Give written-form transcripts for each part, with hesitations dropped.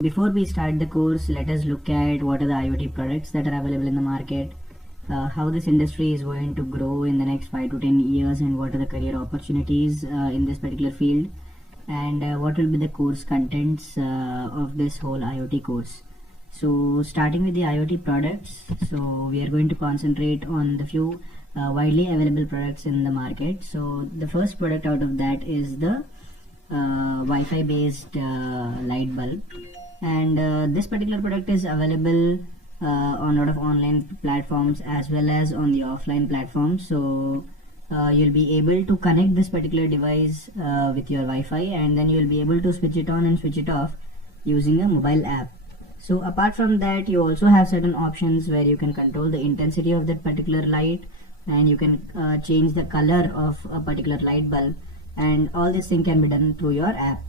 Before we start the course, let us look at what are the IoT products that are available in the market, how this industry is going to grow in the next 5 to 10 years, and what are the career opportunities in this particular field, and what will be the course contents of this whole IoT course. So starting with the IoT products, so we are going to concentrate on the few widely available products in the market. So the first product out of that is the Wi-Fi based light bulb, and this particular product is available on a lot of online platforms as well as on the offline platforms. So you'll be able to connect this particular device with your Wi-Fi, and then you'll be able to switch it on and switch it off using a mobile app. So apart from that, you also have certain options where you can control the intensity of that particular light, and you can change the color of a particular light bulb, and all this thing can be done through your app.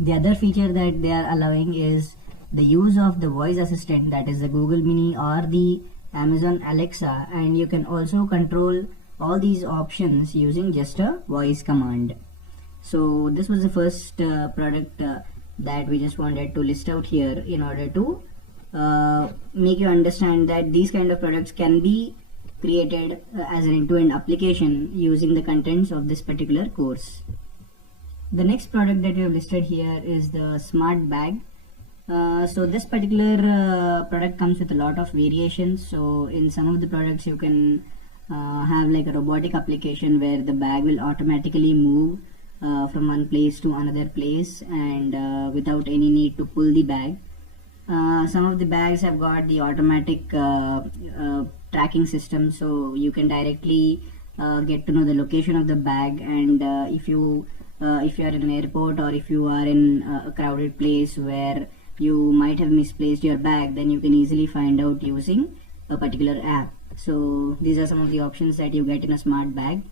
The other feature that they are allowing is the use of the voice assistant, that is the Google Mini or the Amazon Alexa, and you can also control all these options using just a voice command. So this was the first product that we just wanted to list out here in order to make you understand that these kind of products can be created as an end-to-end application using the contents of this particular course. The next product that we have listed here is the smart bag. So this particular product comes with a lot of variations. So in some of the products you can have like a robotic application where the bag will automatically move from one place to another place, and without any need to pull the bag. Some of the bags have got the automatic tracking system, so you can directly get to know the location of the bag, and if you are in an airport, or if you are in a crowded place where you might have misplaced your bag, then you can easily find out using a particular app. So these are some of the options that you get in a smart bag.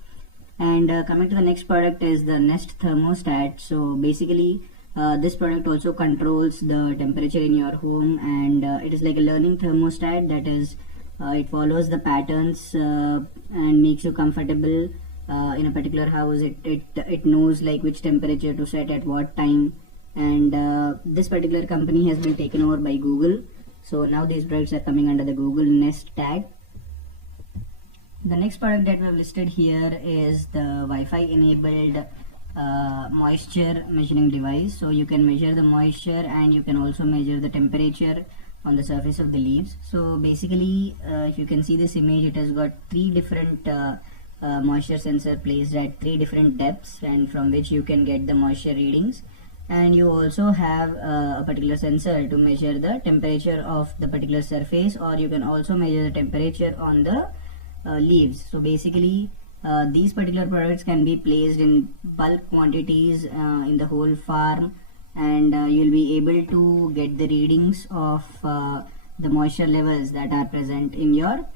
And coming to the next product is the Nest thermostat. So basically this product also controls the temperature in your home, and it is like a learning thermostat, that is it follows the patterns and makes you comfortable in a particular house. It knows like which temperature to set at what time, and this particular company has been taken over by Google. So now these products are coming under the Google Nest tag. The next product that we have listed here is the Wi-Fi enabled moisture measuring device. So you can measure the moisture, and you can also measure the temperature on the surface of the leaves. So basically if you can see this image, it has got three different moisture sensor placed at three different depths, and from which you can get the moisture readings. And you also have a particular sensor to measure the temperature of the particular surface, or you can also measure the temperature on the leaves. So basically these particular products can be placed in bulk quantities in the whole farm, and you'll be able to get the readings of the moisture levels that are present in your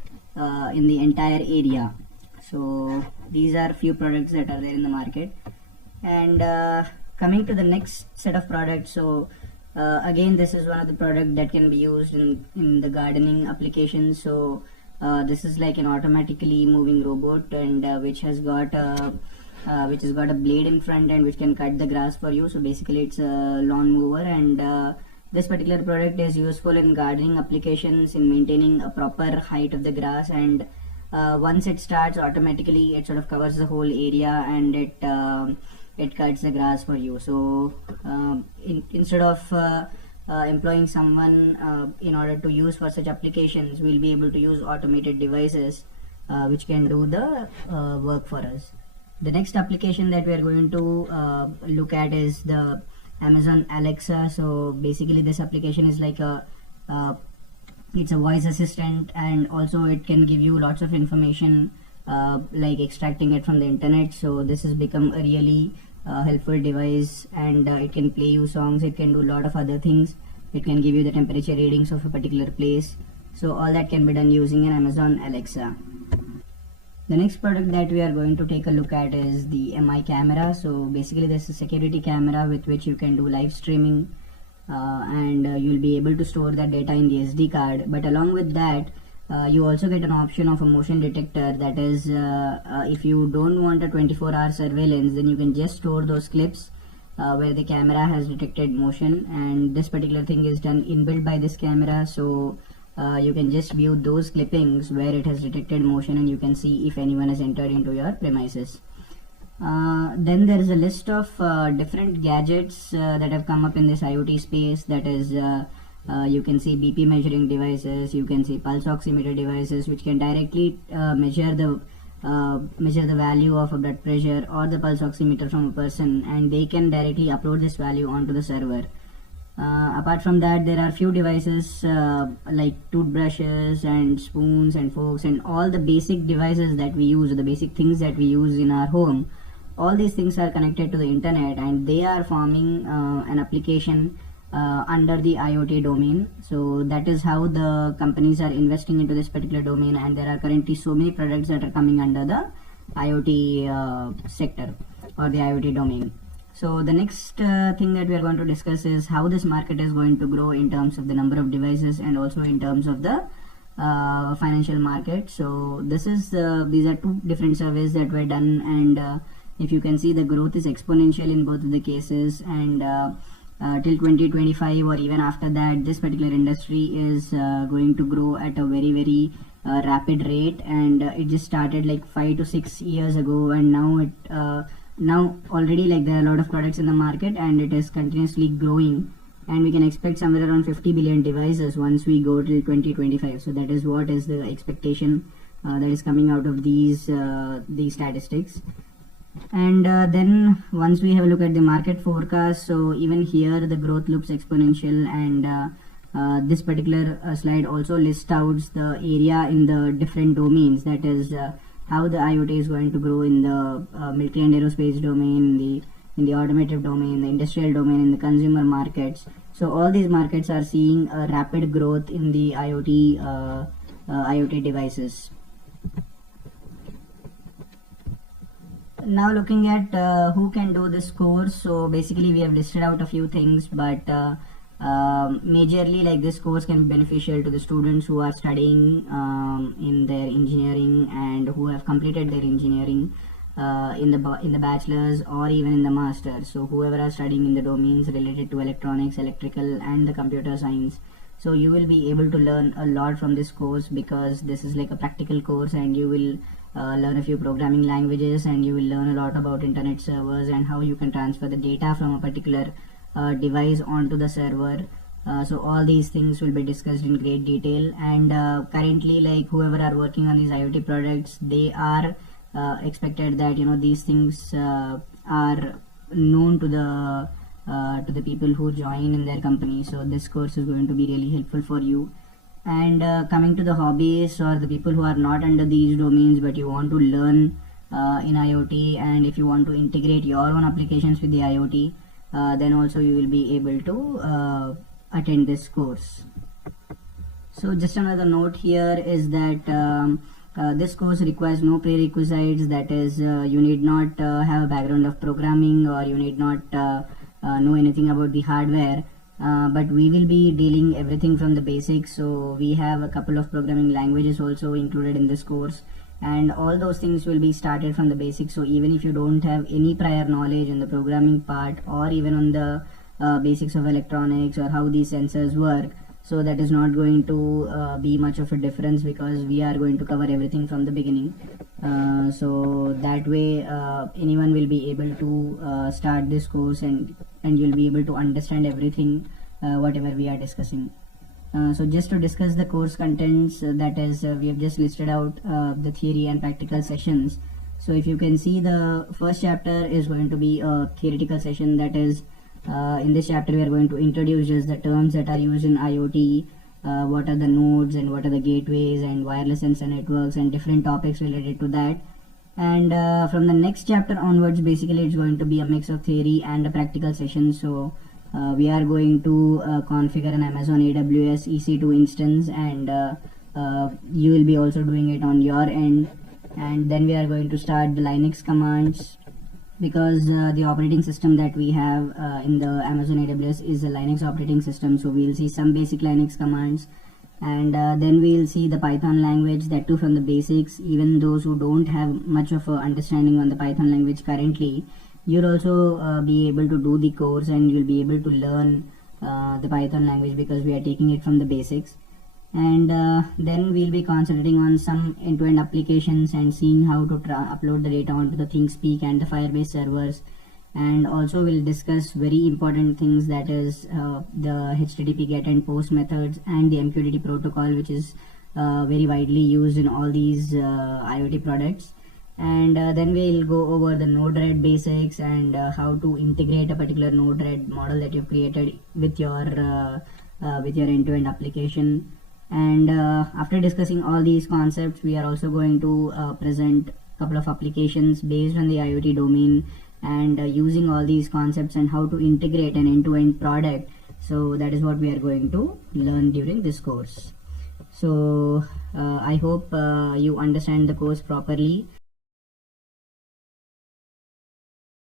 in the entire area. So these are few products that are there in the market. And coming to the next set of products, so again this is one of the products that can be used in the gardening application. So this is like an automatically moving robot, and which has got a blade in front, and which can cut the grass for you. So basically it's a lawn mower, and this particular product is useful in gardening applications, in maintaining a proper height of the grass, and once it starts, automatically it sort of covers the whole area, and it cuts the grass for you. So instead of employing someone in order to use for such applications, we'll be able to use automated devices which can do the work for us. The next application that we are going to look at is the Amazon Alexa. So basically this application is like it's a voice assistant, and also it can give you lots of information like extracting it from the internet. So this has become a really helpful device, and it can play you songs, it can do a lot of other things, it can give you the temperature readings of a particular place. So all that can be done using an Amazon Alexa. The next product that we are going to take a look at is the MI camera. So basically this is a security camera with which you can do live streaming, and you'll be able to store that data in the SD card. But along with that, you also get an option of a motion detector, that is if you don't want a 24-hour surveillance, then you can just store those clips where the camera has detected motion, and this particular thing is done inbuilt by this camera. So you can just view those clippings where it has detected motion, and you can see if anyone has entered into your premises. Then there is a list of different gadgets that have come up in this IoT space. That is, you can see BP measuring devices, you can see pulse oximeter devices, which can directly measure the value of a blood pressure or the pulse oximeter from a person, and they can directly upload this value onto the server. Apart from that, there are few devices like toothbrushes and spoons and forks and all the basic devices that we use, the basic things that we use in our home. All these things are connected to the internet, and they are forming an application under the IoT domain. So that is how the companies are investing into this particular domain, and there are currently so many products that are coming under the IoT sector or the IoT domain. So the next thing that we are going to discuss is how this market is going to grow in terms of the number of devices and also in terms of the financial market. So this is these are two different surveys that were done, and if you can see, the growth is exponential in both of the cases, and till 2025 or even after that, this particular industry is going to grow at a very rapid rate. And it just started like 5 to 6 years ago, and now already like there are a lot of products in the market, and it is continuously growing, and we can expect somewhere around 50 billion devices once we go till 2025. So that is what is the expectation that is coming out of these statistics. And then once we have a look at the market forecast, so even here the growth looks exponential, and this particular slide also lists out the area in the different domains. That is how the IoT is going to grow in the military and aerospace domain, in the automotive domain, the industrial domain, in the consumer markets. So all these markets are seeing a rapid growth in the IoT devices. Now looking at who can do this course, so basically we have listed out a few things, but majorly like this course can be beneficial to the students who are studying in their engineering and who have completed their engineering in the bachelor's or even in the master's. So whoever are studying in the domains related to electronics, electrical and the computer science, so you will be able to learn a lot from this course, because this is like a practical course, and you will learn a few programming languages, and you will learn a lot about internet servers and how you can transfer the data from a particular device onto the server. So all these things will be discussed in great detail, and currently like whoever are working on these IoT products, they are expected that these things are known to the people who join in their company. So this course is going to be really helpful for you. And coming to the hobbies or the people who are not under these domains but you want to learn in IoT, and if you want to integrate your own applications with the IoT, then also you will be able to attend this course. So just another note here is that this course requires no prerequisites. That is, you need not have a background of programming, or you need not know anything about the hardware. But we will be dealing everything from the basics. So we have a couple of programming languages also included in this course, and all those things will be started from the basics. So even if you don't have any prior knowledge in the programming part, or even on the basics of electronics or how these sensors work, so that is not going to be much of a difference, because we are going to cover everything from the beginning. So that way anyone will be able to start this course, and you'll be able to understand everything whatever we are discussing. So just to discuss the course contents, that is we have just listed out the theory and practical sessions. So if you can see, the first chapter is going to be a theoretical session. That is, in this chapter we are going to introduce just the terms that are used in IoT, what are the nodes and what are the gateways and wireless sensor networks and different topics related to that. And from the next chapter onwards, basically it's going to be a mix of theory and a practical session. So we are going to configure an Amazon AWS EC2 instance, and you will be also doing it on your end. And then we are going to start the Linux commands, because the operating system that we have in the Amazon AWS is a Linux operating system. So we'll see some basic Linux commands, and then we'll see the Python language, that too from the basics. Even those who don't have much of a understanding on the Python language currently, You'll also be able to do the course, and you'll be able to learn the Python language, because we are taking it from the basics. And then we'll be concentrating on some end-to-end applications and seeing how to upload the data onto the ThinkSpeak and the Firebase servers. And also we'll discuss very important things, that is the HTTP GET and POST methods and the MQTT protocol, which is very widely used in all these IoT products. And then we'll go over the Node-RED basics, and how to integrate a particular Node-RED model that you've created with your end-to-end application. And after discussing all these concepts, we are also going to present a couple of applications based on the IoT domain, and using all these concepts and how to integrate an end-to-end product. So that is what we are going to learn during this course. So I hope you understand the course properly,